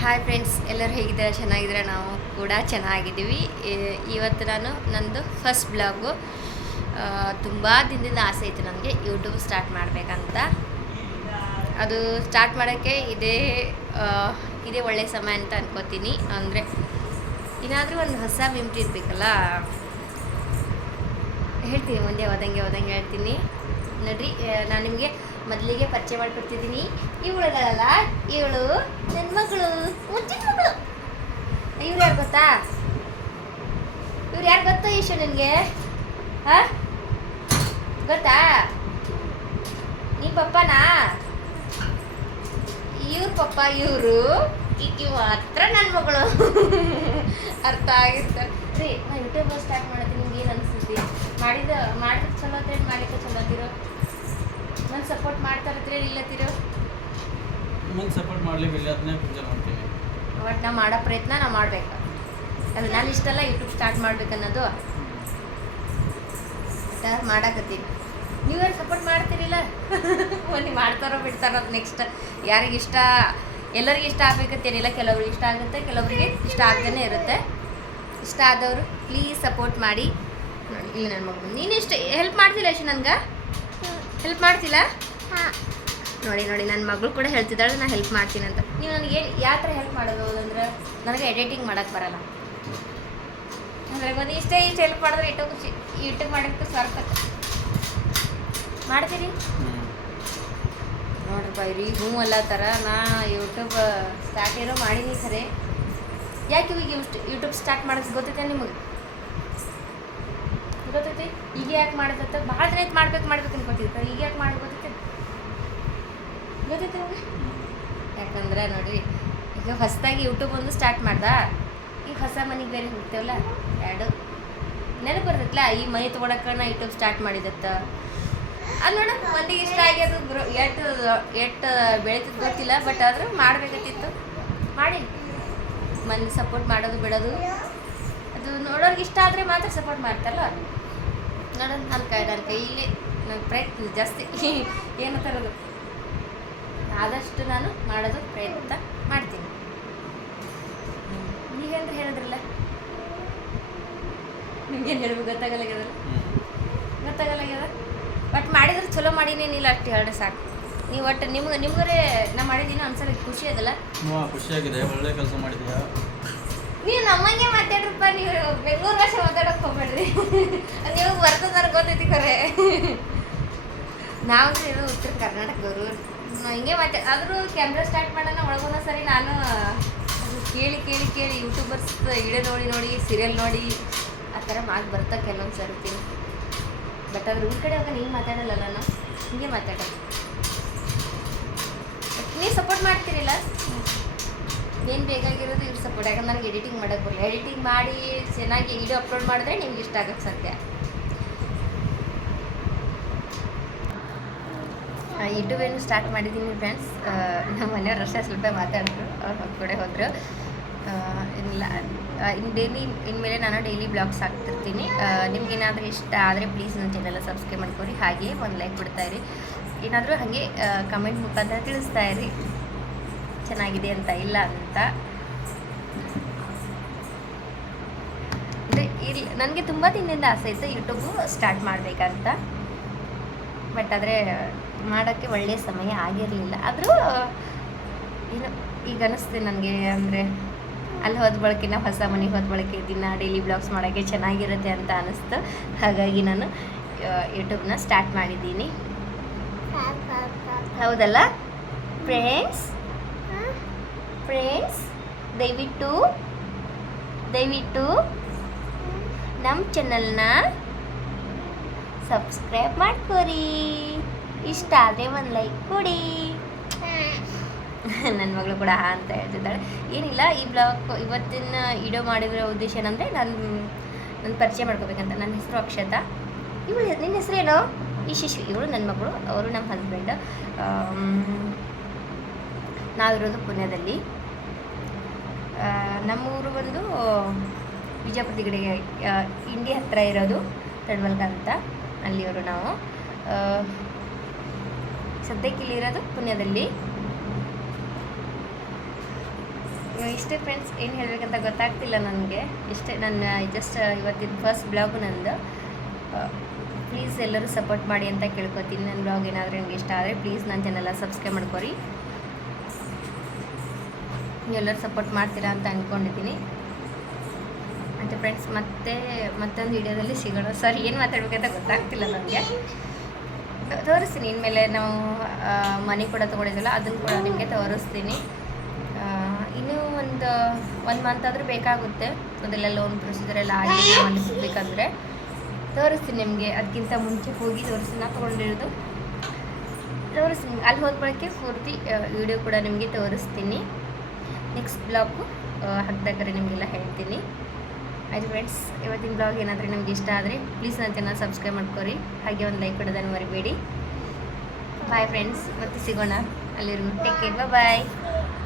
Hi friends ಎಲ್ಲರೂ ಹೇಗಿದ್ದೀರಾ? ಚೆನ್ನಾಗಿದ್ದೀರಾ? ನಾವು ಕೂಡ ಚೆನ್ನಾಗಿದ್ದೀವಿ. ಇವತ್ತು ನಾನು ನಂದು ಫಸ್ಟ್ ಬ್ಲಾಗು ತುಂಬ ದಿನದಿಂದ ಆಸೆ ಇತ್ತು ನನಗೆ ಯೂಟ್ಯೂಬ್ ಸ್ಟಾರ್ಟ್ ಮಾಡಬೇಕಂತ. ಅದು ಸ್ಟಾರ್ಟ್ ಮಾಡೋಕ್ಕೆ ಇದೇ ಇದೇ ಒಳ್ಳೆಯ ಸಮಯ ಅಂತ ಅನ್ಕೋತೀನಿ. ಅಂದರೆ ಏನಾದರೂ ಒಂದು ಹೊಸ ಇರಬೇಕಲ್ಲ. ಹೇಳ್ತೀನಿ, ಮುಂದೆ ಹೋದಂಗೆ ಹೋದಂಗೆ ಹೇಳ್ತೀನಿ. ನೋಡ್ರಿ ನಾನು ನಿಮಗೆ ಮೊದಲಿಗೆ ಪರಿಚಯ ಮಾಡಿಕೊಡ್ತಿದ್ದೀನಿ. ಇವಳುಗಳಲ್ಲ ಇವಳು ನನ್ನ ಮಗಳು ಮುಂಚಿನ ಮಗಳು. ಇವ್ರು ಯಾರು ಗೊತ್ತಾ? ಇವ್ರು ಯಾರು ಗೊತ್ತಾ ಈಶು ನನಗೆ? ಹಾ? ಗೊತ್ತಾ? ನೀ ಪಪ್ಪನಾ? ಇವ್ರ ಪಪ್ಪ, ಇವರು, ಈಕಿ ಮಾತ್ರ ನನ್ನ ಮಗಳು. ಅರ್ಥ ಆಗಿರ್ತಾರೆ ರೀ, ನಾ ಯೂಟ್ಯೂಬ್ ಸ್ಟಾರ್ಟ್ ಮಾಡೋದು ನಿಮ್ಗೆ ಏನು ಅನಿಸ್ತೈತಿ? ಮಾಡಿದ ಮಾಡಿದ್ರೆ ಚಲೋ ಐತೆ ಮಾಡಿದ್ರೆ ಚಲೋ ನನ್ನ ಸಪೋರ್ಟ್ ಮಾಡ್ತಾ ಇಲ್ಲತ್ತೀರೋ ಮುಂದೆ ಸಪೋರ್ಟ್ ಮಾಡಲಿಲ್ಲ ಅದನ್ನೇ ಪೂಜೆ ಮಾಡ್ತೀವಿ. ಒಟ್ಟು ನಾ ಮಾಡೋ ಪ್ರಯತ್ನ ನಾ ಮಾಡಬೇಕು. ಅದು ನಾನು ಇಷ್ಟೆಲ್ಲ ಯೂಟ್ಯೂಬ್ ಸ್ಟಾರ್ಟ್ ಮಾಡ್ಬೇಕನ್ನೋದು. ಮಾಡಕತ್ತೀನಿ ಮಾಡಾಕತ್ತೀನಿ. ನೀವ್ಯಾರು ಸಪೋರ್ಟ್ ಮಾಡ್ತೀರಿಲ್ಲ? ಒಂದು ಮಾಡ್ತಾರೋ ಬಿಡ್ತಾರೋ ಅದು ನೆಕ್ಸ್ಟ್ ಯಾರಿಗೆ ಇಷ್ಟ ಎಲ್ಲರಿಗೆ ಇಷ್ಟ ಆಗ್ಬೇಕಂತೇನಿಲ್ಲ ಕೆಲವ್ರಿಗೆ ಇಷ್ಟ ಆಗುತ್ತೆ ಕೆಲವರಿಗೆ ಇಷ್ಟ ಆಗದೇ ಇರುತ್ತೆ. ಇಷ್ಟ ಆದವರು ಪ್ಲೀಸ್ ಸಪೋರ್ಟ್ ಮಾಡಿ. ಇಲ್ಲ ಇಲ್ಲಿ ನನ್ನ ಮಗು ನೀನು ಇಷ್ಟ ಹೆಲ್ಪ್ ಮಾಡ್ತೀರಾ ಅಷ್ಟು ನನ್ಗೆ? ಹೆಲ್ಪ್ ಮಾಡ್ತಿಲ್ಲ ನೋಡಿ ನೋಡಿ ನನ್ನ ಮಗಳು ಕೂಡ ಹೇಳ್ತಿದ್ದಾಳೆ ನಾನು ಹೆಲ್ಪ್ ಮಾಡ್ತೀನಿ ಅಂತ. ನೀವು ನನಗೆ ಏನು ಯಾವ ಥರ ಹೆಲ್ಪ್ ಮಾಡೋದು ಅಂದ್ರೆ ನನಗೆ ಎಡಿಟಿಂಗ್ ಮಾಡೋಕ್ಕೆ ಬರಲ್ಲ. ಅಂದರೆ ಒಂದು ಇಷ್ಟೇ ಇಷ್ಟು ಹೆಲ್ಪ್ ಮಾಡಿದ್ರೆ ಯೂಟ್ಯೂಬ್ ಯೂಟ್ಯೂಬ್ ಮಾಡೋಕ್ಕೆ ಸಾರ್ಥಕ ಮಾಡ್ತೀರಿ? ನೋಡ್ರಿ ಬೈರಿ ಹ್ಞೂ ಅಲ್ಲ ಥರ. ನಾ ಯೂಟ್ಯೂಬ್ ಸ್ಟಾರ್ಟ್ ಏನೋ ಮಾಡಿದ್ದೀನಿ ಸರಿ. ಯಾಕೆ ಇವಾಗ ಯೂಟ್ಯೂಬ್ ಸ್ಟಾರ್ಟ್ ಮಾಡೋದು ಗೊತ್ತೈತೆ ನಿಮಗೆ? ಗೊತ್ತೈತಿ? ಈಗ ಯಾಕೆ ಮಾಡೋದತ್ತ ಭಾಳ ದಿನ ಆಯ್ತು ಮಾಡ್ಬೇಕು ಮಾಡ್ಬೇಕು ಅನ್ಕೊತಿರ್ತಾರೆ ಈಗ ಯಾಕೆ ಮಾಡಿ ಗೊತ್ತೈತಿ? ನಿಮಗೆ? ಯಾಕಂದ್ರೆ ನೋಡ್ರಿ ಈಗ ಹೊಸದಾಗಿ ಯೂಟ್ಯೂಬ್ ಒಂದು ಸ್ಟಾರ್ಟ್ ಮಾಡ್ದ. ಈಗ ಹೊಸ ಮನೆಗೆ ಬೇರೆ ಹೋಗ್ತೇವಲ್ಲ? ಎರಡು. ನೆನಪು ಬರ್ತೈತಲ್ಲ ಈ ಮನೆ ತೊಗೊಳಕ್ಕೆ ನಾ ಯೂಟ್ಯೂಬ್ ಸ್ಟಾರ್ಟ್ ಮಾಡಿದತ್ತ. ಅದು ನೋಡ, ಮಂದಿಗೆ ಇಷ್ಟ ಆಗ್ಯದ, ಗ್ರೋ ಎಷ್ಟು ಎಷ್ಟು ಬೆಳೀತದ ಗೊತ್ತಿಲ್ಲ ಬಟ್ ಆದರೂ ಮಾಡ್ಬೇಕತ್ತಿತ್ತು ಮಾಡಿ. ಮಂದಿ ಸಪೋರ್ಟ್ ಮಾಡೋದು, ಬಿಡೋದು. ಅದು ನೋಡೋರ್ಗೆ ಇಷ್ಟ ಆದರೆ ಮಾತ್ರ ಸಪೋರ್ಟ್ ಮಾಡ್ತಾರಲ್ಲ? ನೋಡೋದು ನಾನು ಕೈ ನನ್ನ ಕೈಯಲ್ಲಿ ನನ್ನ ಪ್ರಯತ್ನ ಜಾಸ್ತಿ. ಏನು ತರೋದು. ಆದಷ್ಟು ನಾನು ಮಾಡೋದು ಪ್ರಯತ್ನ ಮಾಡ್ತೀನಿ. ನೀವೇನು ಹೇಳಿದ್ರಲ್ಲ? ನಿಮ್ಗೇನು ಹೇಳ್ಬೇಕು ಗೊತ್ತಾಗಲ್ಲ ಗೊತ್ತಾಗಲ್ಲಾಗ್ಯದ? ಬಟ್ ಮಾಡಿದ್ರೆ ಚಲೋ ಮಾಡಿನೇನಿಲ್ಲ ಅಷ್ಟು ಹೇಳಿ ಸಾಕು. ನೀವು ಒಟ್ಟು ನಿಮ್ಗೆ ನಿಮ್ಗರೇ ನಾ ಮಾಡಿದ್ದೀನಿ ಅನ್ಸಲ್ಲ ಖುಷಿ ಅದಲ್ಲ? ಖುಷಿಯಾಗಿದೆ ಒಳ್ಳೆ ಕೆಲಸ ಮಾಡಿದ್ಯಾ? ನೀವು ನಮ್ಮಂಗೆ ಮಾತಾಡ್ರಪ್ಪ, ನೀವು ಬೆಂಗಳೂರು ಭಾಷೆ ಮಾತಾಡೋಕೆ ಹೋಗ್ಬೇಡ್ರಿ. ನೀವು ಬರ್ತದ ಅನ್ಕೊಂತೈತಿ ಖರೆ. ನಾವು ಇದು ಉತ್ತರ ಕರ್ನಾಟಕದವರು. ಹಿಂಗೆ ಮಾತಾಡ ಆದರೂ ಕ್ಯಾಮ್ರಾ ಸ್ಟಾರ್ಟ್ ಮಾಡೋಣ, ಒಳಗೊಂದ ಸರಿ ನಾನು ಕೇಳಿ ಕೇಳಿ ಕೇಳಿ ಯೂಟ್ಯೂಬರ್ಸ್ ವಿಡಿಯೋ ನೋಡಿ ನೋಡಿ ಸೀರಿಯಲ್ ನೋಡಿ, ಆ ಥರ ಮಾತು ಬರ್ತಾ ಕೆಲವೊಂದು ಸರ್ತಿ ಬಟ್ ಅದ್ರ ಊರ ಕಡೆ ಹೋಗಿ ಹಿಂಗೆ ಮಾತಾಡಲ್ಲ ನಾನು? ಹಿಂಗೆ ಮಾತಾಡೋದು ನೀವು ಸಪೋರ್ಟ್ ಮಾಡ್ತೀರಿಲ್ಲ? ಏನು ಬೇಕಾಗಿರೋದು ಇವ್ರು ಸಪೋರ್ಟ್ ಯಾಕಂದ್ರೆ ನನಗೆ ಎಡಿಟಿಂಗ್ ಮಾಡೋಕ್ಕೆ ಬರಲ್ಲ. ಎಡಿಟಿಂಗ್ ಮಾಡಿ ಚೆನ್ನಾಗಿ ವಿಡಿಯೋ ಅಪ್ಲೋಡ್ ಮಾಡಿದ್ರೆ ನಿಮ್ಗೆ ಇಷ್ಟ ಆಗುತ್ತೆ ಸತ್ಯ. ಯೂಟ್ಯೂಬೇನು ಸ್ಟಾರ್ಟ್ ಮಾಡಿದ್ದೀನಿ ಫ್ರೆಂಡ್ಸ್ ನಮ್ಮ ಮನೆಯವ್ರು ಅಷ್ಟೇ ಸ್ವಲ್ಪ ಮಾತಾಡಿದ್ರು. ಅವ್ರು ಹೊರಗಡೆ ಹೋದರು. ಇಲ್ಲ. ಇನ್ನು ಡೈಲಿ ಇನ್ಮೇಲೆ ನಾನು ಡೈಲಿ ಬ್ಲಾಗ್ಸ್ ಹಾಕ್ತಿರ್ತೀನಿ. ನಿಮ್ಗೇನಾದರೂ ಇಷ್ಟ ಆದರೆ ಪ್ಲೀಸ್ ನನ್ನ ಚಾನೆಲ್ ಸಬ್ಸ್ಕ್ರೈಬ್ ಮಾಡ್ಕೊರಿ ಹಾಗೆಯೇ ಒಂದು ಲೈಕ್ ಇರಿ. ಏನಾದರೂ ಹಾಗೆ ಕಮೆಂಟ್ ಮುಖಾಂತರ ತಿಳಿಸ್ತಾ ಇರಿ. ಚೆನ್ನಾಗಿದೆ ಅಂತ ಇಲ್ಲ ಅಂತ. ಅಂದರೆ ಇಲ್ಲಿ ನನಗೆ ತುಂಬ ದಿನದಿಂದ ಆಸೆ ಇತ್ತು ಯೂಟ್ಯೂಬು ಸ್ಟಾರ್ಟ್ ಮಾಡಬೇಕಂತ. ಬಟ್ ಆದರೆ ಮಾಡೋಕ್ಕೆ ಒಳ್ಳೆಯ ಸಮಯ ಆಗಿರಲಿಲ್ಲ. ಆದರೂ ಏನು ಈಗ ಅನಿಸ್ತಿದೆ ನನಗೆ ಅಂದರೆ ಅಲ್ಲಿ ಹೋದ ಬಳಕೆನ ಹೊಸ ಮನೆಗೆ ಹೋದ ಬಳಕೆ ದಿನ ಡೈಲಿ ಬ್ಲಾಗ್ಸ್ ಮಾಡೋಕ್ಕೆ ಚೆನ್ನಾಗಿರುತ್ತೆ ಅಂತ ಅನ್ನಿಸ್ತು ಹಾಗಾಗಿ ನಾನು ಯೂಟ್ಯೂಬ್ನ ಸ್ಟಾರ್ಟ್ ಮಾಡಿದ್ದೀನಿ. ಹೌದಲ್ಲ? ಫ್ರೆಂಡ್ಸ್ ಫ್ರೆಂಡ್ಸ್ ದಯವಿಟ್ಟು ದಯವಿಟ್ಟು ನಮ್ಮ ಚಾನಲ್ನ ಸಬ್ಸ್ಕ್ರೈಬ್ ಮಾಡ್ಕೊರಿ. ಇಷ್ಟ ಆದರೆ ಒಂದು ಲೈಕ್ ಕೊಡಿ. ನನ್ನ ಮಗಳು ಕೂಡ ಹಾ ಅಂತ ಹೇಳ್ತಿದ್ದಾಳೆ. ಏನಿಲ್ಲ, ಈ ಬ್ಲಾಗ್ ಇವತ್ತಿನ ಇಡೋ ಮಾಡಿರೋ ಉದ್ದೇಶ ಏನಂದರೆ ನಾನು ನನ್ನ ಪರಿಚಯ ಮಾಡ್ಕೋಬೇಕಂತ. ನನ್ನ ಹೆಸರು ಅಕ್ಷತಾ. ಇವಳು ನಿನ್ನ ಹೆಸರೇನು ಯಶಸ್ವಿ ಇವಳು ನನ್ನ ಮಗಳು, ಅವರು ನಮ್ಮ ಹಸ್ಬೆಂಡ್ ನಾವಿರೋದು ಪುಣ್ಯದಲ್ಲಿ ನಮ್ಮೂರು ಬಂದು ವಿಜಯಪುರದ ಕಡೆಗೆ ಇಂಡಿ ಹತ್ತಿರ ಇರೋದು ತಡವಲ್ಗ ಅಂತ. ಅಲ್ಲಿಯವರು ನಾವು. ಸದ್ಯಕ್ಕೆ ಇಲ್ಲಿರೋದು ಪುಣ್ಯದಲ್ಲಿ. ಇಷ್ಟೇ ಫ್ರೆಂಡ್ಸ್ ಏನು ಹೇಳಬೇಕಂತ ಗೊತ್ತಾಗ್ತಿಲ್ಲ ನನಗೆ. ಇಷ್ಟೇ ನನ್ನ ಜಸ್ಟ್ ಇವತ್ತಿನ ಫಸ್ಟ್ ಬ್ಲಾಗು ನಂದು. ಪ್ಲೀಸ್ ಎಲ್ಲರೂ ಸಪೋರ್ಟ್ ಮಾಡಿ ಅಂತ ಕೇಳ್ಕೊತೀನಿ. ನನ್ನ ಬ್ಲಾಗ್ ಏನಾದರೂ ನಿಮ್ಗೆ ಇಷ್ಟ ಆದರೆ ಪ್ಲೀಸ್ ನನ್ನ ಚಾನೆಲ್ಲ ಸಬ್ಸ್ಕ್ರೈಬ್ ಮಾಡ್ಕೊರಿ. ಎಲ್ಲರೂ ಸಪೋರ್ಟ್ ಮಾಡ್ತೀರಾ ಅಂತ ಅಂದ್ಕೊಂಡಿದ್ದೀನಿ ಮತ್ತು ಫ್ರೆಂಡ್ಸ್ ಮತ್ತೆ, ಮತ್ತೊಂದು ವಿಡಿಯೋದಲ್ಲಿ ಸಿಗೋಣ. ಸರ್ ಏನು ಮಾತಾಡ್ಬೇಕಂತ ಗೊತ್ತಾಗ್ತಿಲ್ಲ ನನಗೆ ತೋರಿಸ್ತೀನಿ. ಇನ್ಮೇಲೆ ನಾವು ಮನೆ ಕೂಡ ತೊಗೊಂಡಿದ್ದಲ್ಲ ಅದನ್ನು ಕೂಡ ನಿಮಗೆ ತೋರಿಸ್ತೀನಿ. ಇನ್ನೂ ಒಂದು ಒಂದು ಮಂತ್ ಆದರೂ ಬೇಕಾಗುತ್ತೆ. ಅದೆಲ್ಲ ಲೋನ್ ಪ್ರೊಸೀಜರ್ ಎಲ್ಲ ಆಗಿ ಮನೆ ಸಿಗಬೇಕಂದ್ರೆ ತೋರಿಸ್ತೀನಿ ನಿಮಗೆ. ಅದಕ್ಕಿಂತ ಮುಂಚೆ ಹೋಗಿ ತೋರಿಸ್ತೀನಿ. ನಾ ತೊಗೊಂಡಿರೋದು. ತೋರಿಸ್ತೀನಿ. ಅಲ್ಲಿ ಹೋದ ಬಳಕೆ ಪೂರ್ತಿ ವಿಡಿಯೋ ಕೂಡ ನಿಮಗೆ ತೋರಿಸ್ತೀನಿ. ನೆಕ್ಸ್ಟ್ ಬ್ಲಾಗು ಹಾಕ್ಬೇಕಾದ್ರೆ ನಿಮಗೆಲ್ಲ ಹೇಳ್ತೀನಿ. ಆಯ್ತು ಫ್ರೆಂಡ್ಸ್ ಇವತ್ತಿನ ಬ್ಲಾಗ್ ಏನಾದರೂ ನಿಮ್ಗೆ ಇಷ್ಟ ಆದರೆ ಪ್ಲೀಸ್ ನನ್ನ ಚಾನಲ್ ಸಬ್ಸ್ಕ್ರೈಬ್ ಮಾಡ್ಕೊರಿ. ಹಾಗೆ ಒಂದು ಲೈಕ್ ಕೊಡೋದನ್ನು ಮರಿಬೇಡಿ. ಬಾಯ್ ಫ್ರೆಂಡ್ಸ್ ಮತ್ತೆ ಸಿಗೋಣ. ಅಲ್ಲಿರು ಟೇಕ್ ಕೇರ್ ಬಾಯ್